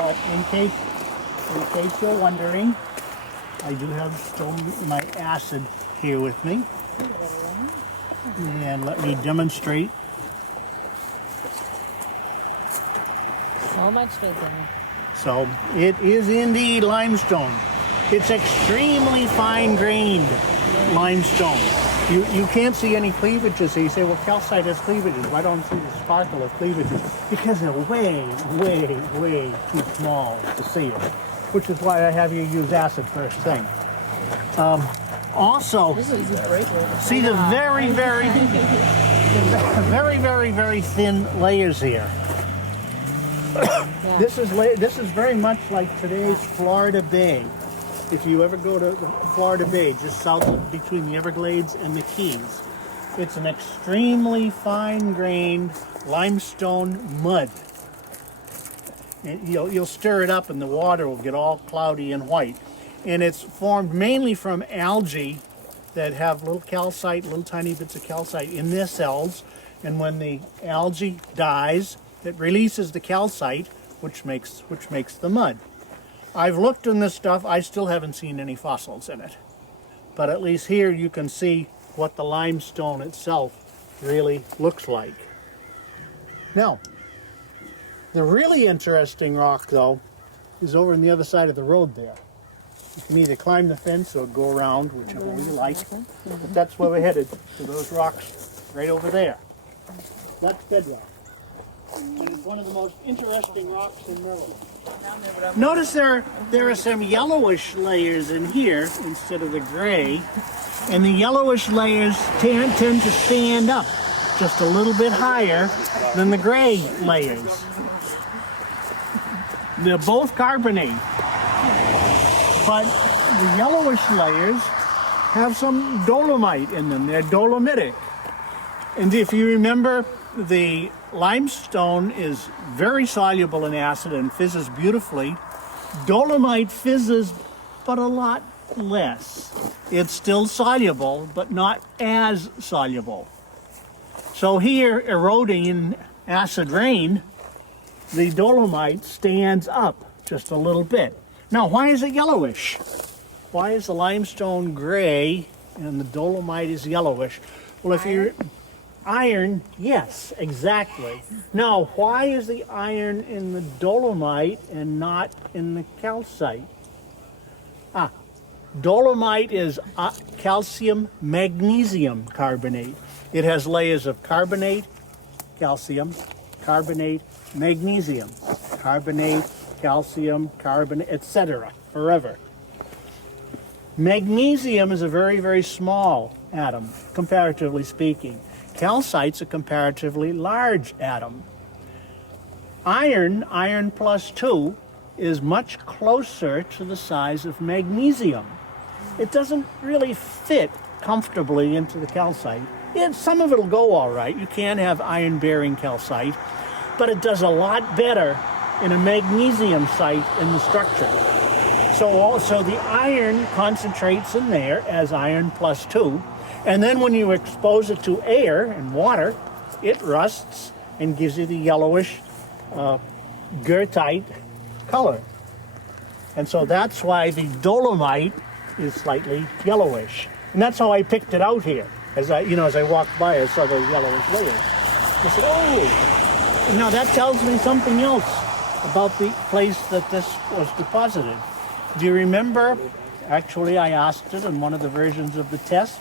But in case you're wondering, I do have still my acid here with me. And let me demonstrate. So much fizzing. So it is indeed limestone. It's extremely fine-grained limestone. You can't see any cleavages. So you say, well, calcite has cleavages. Why don't I see the sparkle of cleavages? Because they're way, way, way too small to see it. Which is why I have you use acid first thing. Also, see the very, very thin layers here. This is very much like today's Florida Bay. If you ever go to the Florida Bay, just south of between the Everglades and the Keys, it's an extremely fine-grained limestone mud. And you'll stir it up and the water will get all cloudy and white. And it's formed mainly from algae that have little calcite, little tiny bits of calcite in their cells. And when the algae dies, it releases the calcite, which makes the mud. I've looked in this stuff. I still haven't seen any fossils in it. But at least here you can see what the limestone itself really looks like. Now, the really interesting rock, though, is over on the other side of the road there. You can either climb the fence or go around, whichever way you like. But that's where we're headed, to those rocks right over there. That's bedrock. And it's one of the most interesting rocks in Maryland. Notice there are some yellowish layers in here instead of the gray. And the yellowish layers tend to stand up just a little bit higher than the gray layers. They're both carbonate. But the yellowish layers have some dolomite in them. They're dolomitic. And if you remember, the limestone is very soluble in acid and fizzes beautifully. Dolomite fizzes, but a lot less. It's still soluble, but not as soluble. So here, eroding in acid rain, the dolomite stands up just a little bit. Now, why is it yellowish? Why is the limestone gray and the dolomite is yellowish? Well, if you're iron, yes, exactly. Now, why is the iron in the dolomite and not in the calcite? Dolomite is calcium magnesium carbonate. It has layers of carbonate, calcium, carbonate, magnesium, carbonate, calcium, carbonate, etc., forever. Magnesium is a very, very small atom, comparatively speaking. Calcite's a comparatively large atom. Iron plus 2, is much closer to the size of magnesium. It doesn't really fit comfortably into the calcite. Some of it will go all right. You can have iron-bearing calcite, but it does a lot better in a magnesium site in the structure. So also the iron concentrates in there as iron plus 2, and then when you expose it to air and water, it rusts and gives you the yellowish goethite color. And so that's why the dolomite is slightly yellowish. And that's how I picked it out here. As I walked by, I saw those yellowish layers. I said, oh, now that tells me something else about the place that this was deposited. Do you remember, actually I asked it in one of the versions of the test,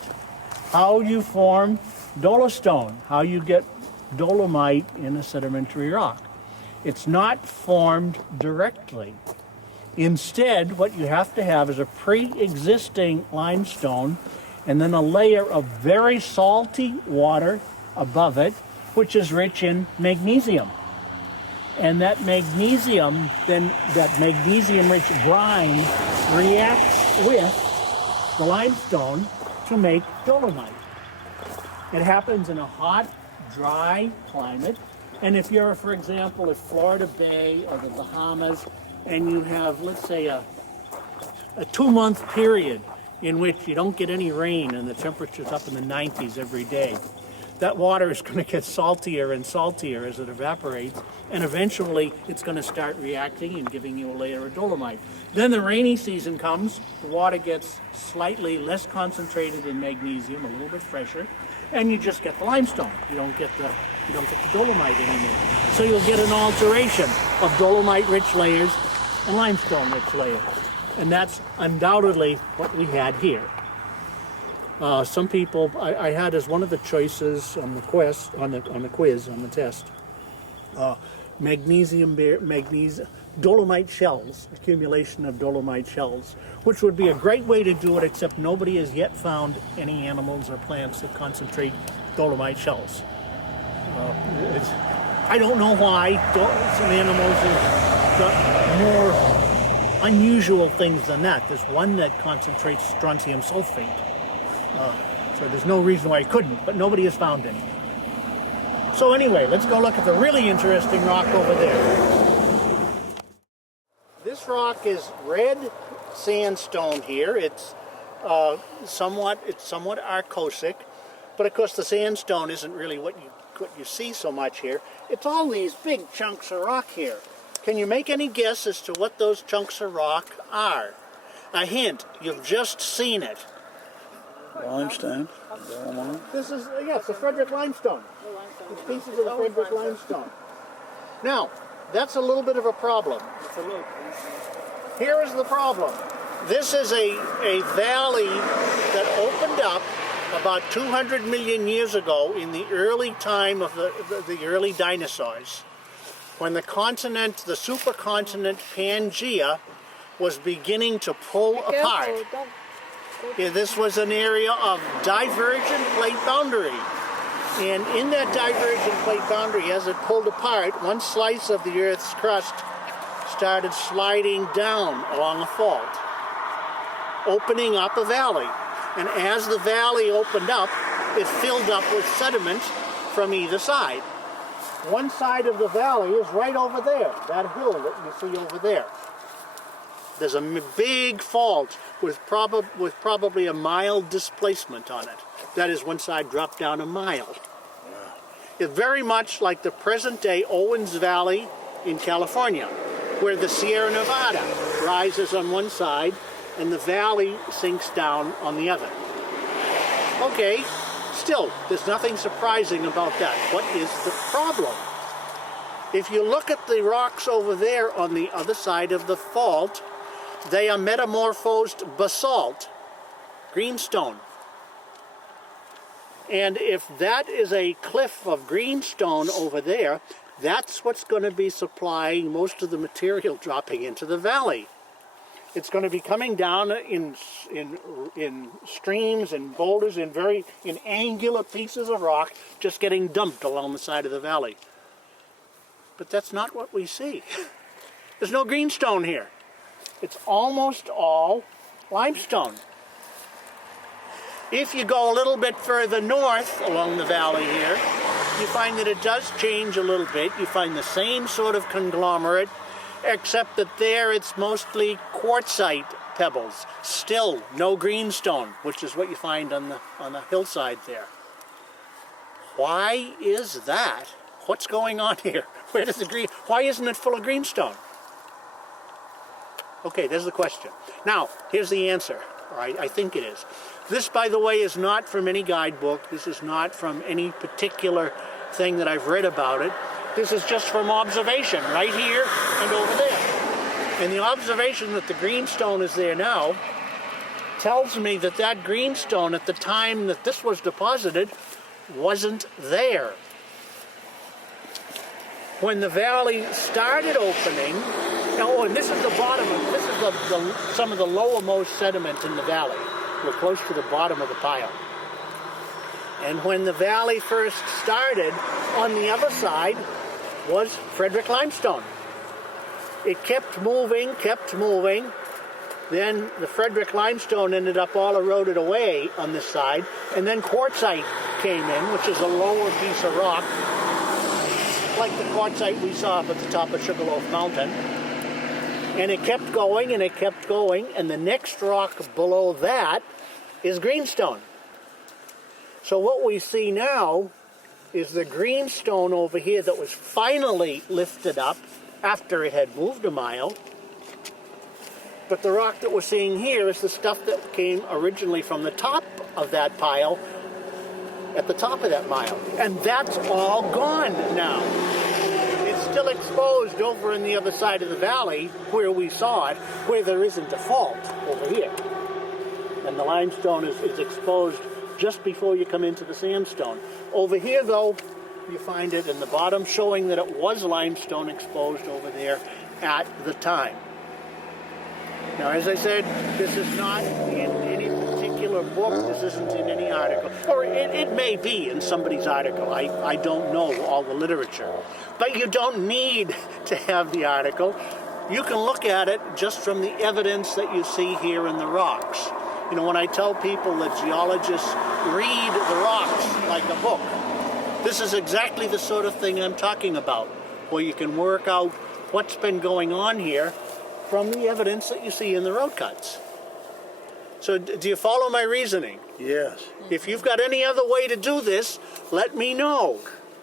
how you form dolostone, how you get dolomite in a sedimentary rock. It's not formed directly. Instead, what you have to have is a pre-existing limestone and then a layer of very salty water above it, which is rich in magnesium. And that magnesium, then that magnesium-rich brine reacts with the limestone to make dolomite. It happens in a hot, dry climate. And if you're, for example, at Florida Bay or the Bahamas, and you have, let's say, a 2-month period in which you don't get any rain and the temperature's up in the 90s every day, that water is going to get saltier and saltier as it evaporates, and eventually it's going to start reacting and giving you a layer of dolomite. Then the rainy season comes, the water gets slightly less concentrated in magnesium, a little bit fresher, and you just get the limestone. You don't get the dolomite anymore. So you'll get an alteration of dolomite-rich layers and limestone-rich layers. And that's undoubtedly what we had here. Some people, I had as one of the choices on the quiz, on the test, dolomite shells, accumulation of dolomite shells, which would be a great way to do it, except nobody has yet found any animals or plants that concentrate dolomite shells. I don't know why. Some animals have got more unusual things than that. There's one that concentrates strontium sulfate. So there's no reason why it couldn't, but nobody has found any. So anyway, let's go look at the really interesting rock over there. This rock is red sandstone here. It's somewhat arcosic, but of course the sandstone isn't really what you see so much here. It's all these big chunks of rock here. Can you make any guess as to what those chunks of rock are? A hint, you've just seen it. Limestone. This is, it's the Frederick Limestone. It's pieces of the Frederick Limestone. Now, that's a little bit of a problem. Here is the problem. This is a valley that opened up about 200 million years ago in the early time of the early dinosaurs, when the supercontinent Pangaea was beginning to pull apart. This was an area of divergent plate boundary. And in that divergent plate boundary, as it pulled apart, one slice of the Earth's crust started sliding down along a fault, opening up a valley. And as the valley opened up, it filled up with sediment from either side. One side of the valley is right over there, that hill that you see over there. There's a big fault with probably a mile displacement on it. That is, one side dropped down a mile. It's very much like the present-day Owens Valley in California, where the Sierra Nevada rises on one side and the valley sinks down on the other. Okay, still, there's nothing surprising about that. What is the problem? If you look at the rocks over there on the other side of the fault, they are metamorphosed basalt, greenstone. And if that is a cliff of greenstone over there, that's what's going to be supplying most of the material dropping into the valley. It's going to be coming down in streams and boulders, in angular pieces of rock, just getting dumped along the side of the valley. But that's not what we see. There's no greenstone here. It's almost all limestone. If you go a little bit further north along the valley here, you find that it does change a little bit. You find the same sort of conglomerate, except that there it's mostly quartzite pebbles. Still no greenstone, which is what you find on the hillside there. Why is that? What's going on here? Why isn't it full of greenstone? Okay, there's the question. Now, here's the answer. All right, I think it is. This, by the way, is not from any guidebook. This is not from any particular thing that I've read about it. This is just from observation, right here and over there. And the observation that the greenstone is there now tells me that that greenstone at the time that this was deposited wasn't there. When the valley started opening, and this is the bottom of, this is some of the lowermost sediment in the valley. We're close to the bottom of the pile. And when the valley first started, on the other side was Frederick Limestone. It kept moving. Then the Frederick Limestone ended up all eroded away on this side. And then quartzite came in, which is a lower piece of rock, like the quartzite we saw up at the top of Sugarloaf Mountain. And it kept going, and the next rock below that is greenstone. So what we see now is the greenstone over here that was finally lifted up after it had moved a mile. But the rock that we're seeing here is the stuff that came originally from the top of that pile at the top of that mile. And that's all gone now. It's still exposed over in the other side of the valley where we saw it, where there isn't a fault over here. And the limestone is exposed just before you come into the sandstone. Over here, though, you find it in the bottom, showing that it was limestone exposed over there at the time. Now, as I said, this is not in any particular book. This isn't in any article. Or it may be in somebody's article. I don't know all the literature. But you don't need to have the article. You can look at it just from the evidence that you see here in the rocks. You know, when I tell people that geologists read the rocks like a book, this is exactly the sort of thing I'm talking about, where you can work out what's been going on here from the evidence that you see in the road cuts. So do you follow my reasoning? Yes. If you've got any other way to do this, let me know.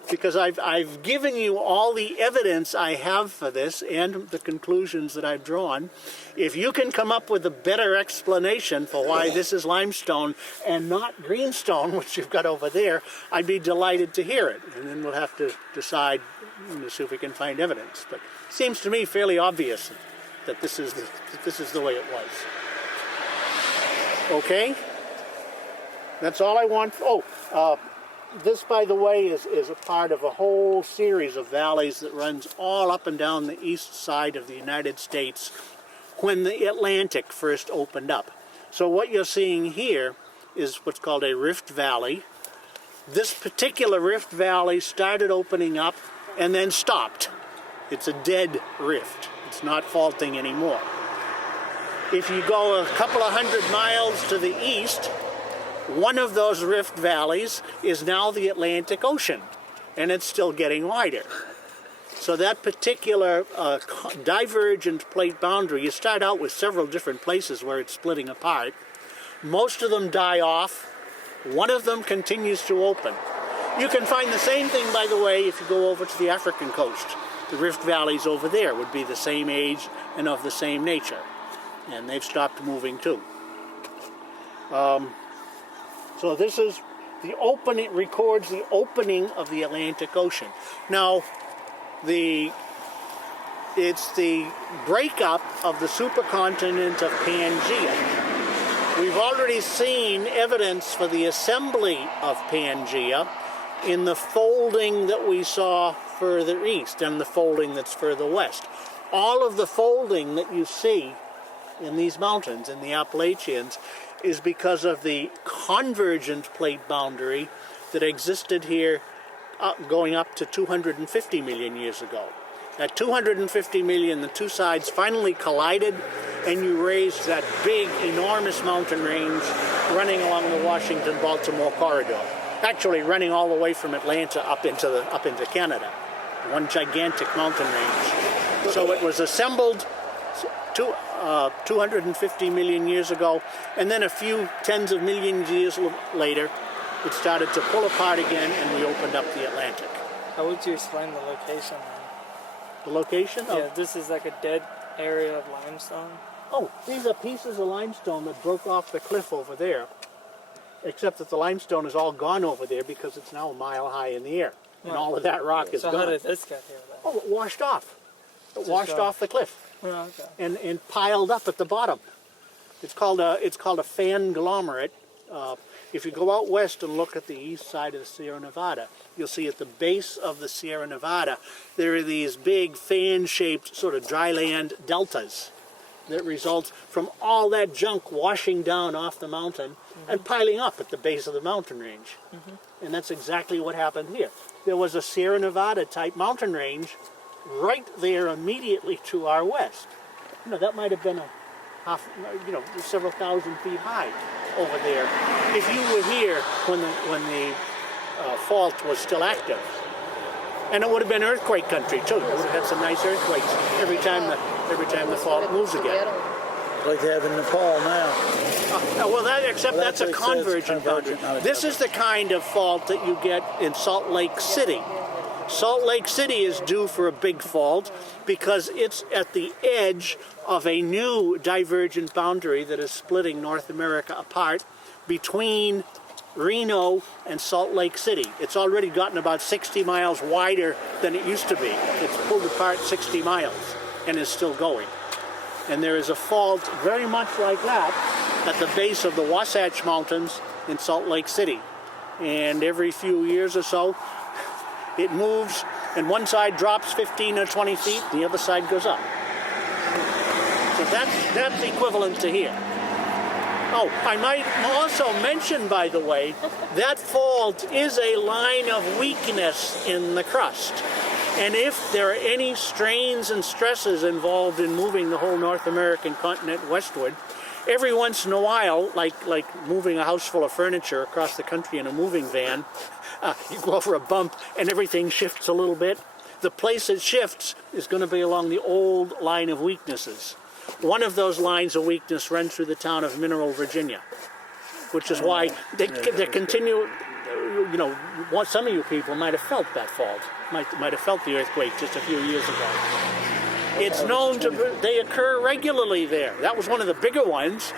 Because I've given you all the evidence I have for this and the conclusions that I've drawn. If you can come up with a better explanation for why this is limestone and not greenstone, which you've got over there, I'd be delighted to hear it. And then we'll have to decide to see if we can find evidence. But it seems to me fairly obvious that this is the way it was. Okay? That's all I want. This, by the way, is a part of a whole series of valleys that runs all up and down the east side of the United States when the Atlantic first opened up. So what you're seeing here is what's called a rift valley. This particular rift valley started opening up and then stopped. It's a dead rift. It's not faulting anymore. If you go a couple of 100 miles to the east, one of those rift valleys is now the Atlantic Ocean, and it's still getting wider. So that particular divergent plate boundary, you start out with several different places where it's splitting apart. Most of them die off. One of them continues to open. You can find the same thing, by the way, if you go over to the African coast. The rift valleys over there would be the same age and of the same nature, and they've stopped moving too. So this is the opening, records the opening of the Atlantic Ocean. Now, it's the breakup of the supercontinent of Pangaea. We've already seen evidence for the assembly of Pangaea in the folding that we saw further east and the folding that's further west. All of the folding that you see in these mountains, in the Appalachians, is because of the convergent plate boundary that existed here going up to 250 million years ago. At 250 million, the two sides finally collided, and you raised that big, enormous mountain range running along the Washington-Baltimore corridor. Actually, running all the way from Atlanta up into Canada. One gigantic mountain range. So it was assembled 250 million years ago, and then a few tens of millions of years later, it started to pull apart again, and we opened up the Atlantic. How would you explain the location then? The location? Yeah, this is like a dead area of limestone. Oh, these are pieces of limestone that broke off the cliff over there, except that the limestone is all gone over there because it's now a mile high in the air, and all of that rock is so gone. How did this get here then? Oh, it washed off. It washed off the cliff. Oh, okay. And piled up at the bottom. It's called a fanglomerate. If you go out west and look at the east side of the Sierra Nevada, you'll see at the base of the Sierra Nevada there are these big fan-shaped sort of dryland deltas that result from all that junk washing down off the mountain and piling up at the base of the mountain range. And that's exactly what happened here. There was a Sierra Nevada type mountain range right there immediately to our west. You know, that might have been several thousand feet high over there. If you were here when the fault was still active. And it would have been earthquake country too. It would have had some nice earthquakes every time the fault moves again. like they have in Nepal now. Except Well, that's a that's what it says, convergent boundary. convergent, not a This is the kind of fault that you get in Salt Lake City. Salt Lake City is due for a big fault because it's at the edge of a new divergent boundary that is splitting North America apart between Reno and Salt Lake City. It's already gotten about 60 miles wider than it used to be. It's pulled apart 60 miles and is still going. And there is a fault very much like that at the base of the Wasatch Mountains in Salt Lake City. And every few years or so, it moves, and one side drops 15 or 20 feet, the other side goes up. So that's equivalent to here. Oh, I might also mention, by the way, that fault is a line of weakness in the crust. And if there are any strains and stresses involved in moving the whole North American continent westward, every once in a while, like moving a house full of furniture across the country in a moving van, you go over a bump and everything shifts a little bit. The place it shifts is going to be along the old line of weaknesses. One of those lines of weakness runs through the town of Mineral, Virginia, which is why they continue. You know, some of you people might have felt that fault, might have felt the earthquake just a few years ago. It's known they occur regularly there. That was one of the bigger ones,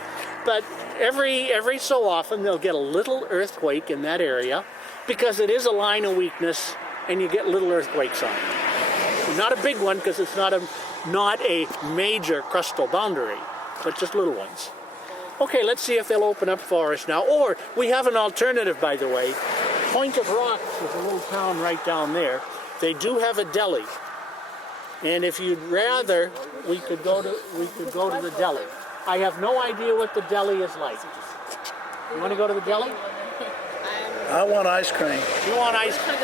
but every so often they'll get a little earthquake in that area because it is a line of weakness, and you get little earthquakes on it. Not a big one because it's not a major crustal boundary, but just little ones. Okay, let's see if they'll open up for us now. Or we have an alternative, by the way. Point of Rocks is a little town right down there. They do have a deli, and if you'd rather, we could go to the deli. I have no idea what the deli is like. You want to go to the deli? I want ice cream. You want ice cream?